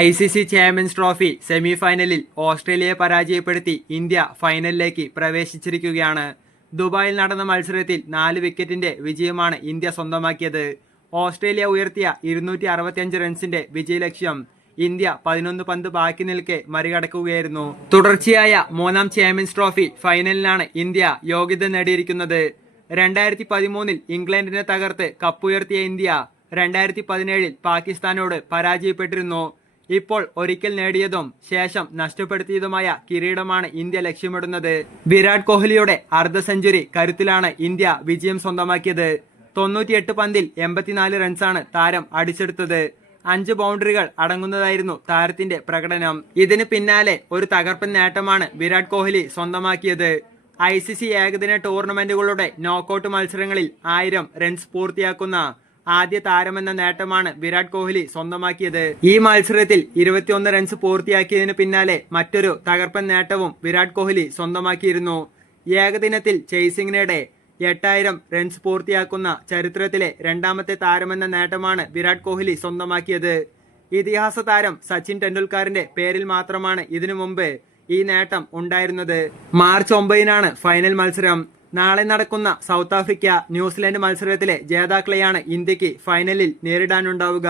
ICC champions trophy semi ഫൈനലിൽ ഓസ്ട്രേലിയയെ പരാജയപ്പെടുത്തി ഇന്ത്യ ഫൈനലിലേക്ക് പ്രവേശിച്ചിരിക്കുകയാണ്. ദുബായിൽ നടന്ന മത്സരത്തിൽ 4 വിക്കറ്റിന്റെ വിജയമാണ് ഇന്ത്യ സ്വന്തമാക്കിയത്. ഓസ്ട്രേലിയ ഉയർത്തിയ 265 റൺസിന്റെ വിജയലക്ഷ്യം ഇന്ത്യ 11 പന്ത് ബാക്കി നിൽക്കെ മറികടക്കുകയായിരുന്നു. തുടർച്ചയായ 3ാം ചാമ്പ്യൻസ് ട്രോഫി ഫൈനലിലാണ് ഇന്ത്യ യോഗ്യത നേടിയിരിക്കുന്നത്. 2013 ഇംഗ്ലണ്ടിനെ തകർത്ത് കപ്പുയർത്തിയ ഇന്ത്യ 2017 പാകിസ്ഥാനോട് പരാജയപ്പെട്ടിരുന്നു. ഇപ്പോൾ ഒരിക്കൽ നേടിയതും ശേഷം നഷ്ടപ്പെടുത്തിയതുമായ കിരീടമാണ് ഇന്ത്യ ലക്ഷ്യമിടുന്നത്. വിരാട് കോഹ്ലിയുടെ അർദ്ധ സെഞ്ചുറി കരുത്തിലാണ് ഇന്ത്യ വിജയം സ്വന്തമാക്കിയത്. 98 പന്തിൽ 84 റൺസാണ് താരം അടിച്ചെടുത്തത്. 5 ബൗണ്ടറികൾ അടങ്ങുന്നതായിരുന്നു താരത്തിന്റെ പ്രകടനം. ഇതിന് പിന്നാലെ ഒരു തകർപ്പൻ നേട്ടമാണ് വിരാട് കോഹ്ലി സ്വന്തമാക്കിയത്. ICC ഏകദിന ടൂർണമെന്റുകളുടെ നോക്കൌട്ട് മത്സരങ്ങളിൽ 1000 റൺസ് പൂർത്തിയാക്കുന്ന ആദ്യ താരമെന്ന നേട്ടമാണ് വിരാട് കോഹ്ലി സ്വന്തമാക്കിയത്. ഈ മത്സരത്തിൽ 21 റൺസ് പൂർത്തിയാക്കിയതിനു പിന്നാലെ മറ്റൊരു തകർപ്പൻ നേട്ടവും വിരാട് കോഹ്ലി സ്വന്തമാക്കിയിരുന്നു. ഏകദിനത്തിൽ ചേസിംഗിനിടെ 8000 റൺസ് പൂർത്തിയാക്കുന്ന ചരിത്രത്തിലെ 2ാമത്തെ താരമെന്ന നേട്ടമാണ് വിരാട് കോഹ്ലി സ്വന്തമാക്കിയത്. ഇതിഹാസ താരം സച്ചിൻ ടെണ്ടുൽക്കറിന്റെ പേരിൽ മാത്രമാണ് ഇതിനു മുമ്പ് ഈ നേട്ടം ഉണ്ടായിരുന്നത്. മാർച്ച് 9-നാണ് ഫൈനൽ മത്സരം. നാളെ നടക്കുന്ന സൗത്ത് ആഫ്രിക്ക ന്യൂസിലൻഡ് മത്സരത്തിലെ ജേതാക്കളെയാണ് ഇന്ത്യക്ക് ഫൈനലിൽ നേരിടാനുണ്ടാവുക.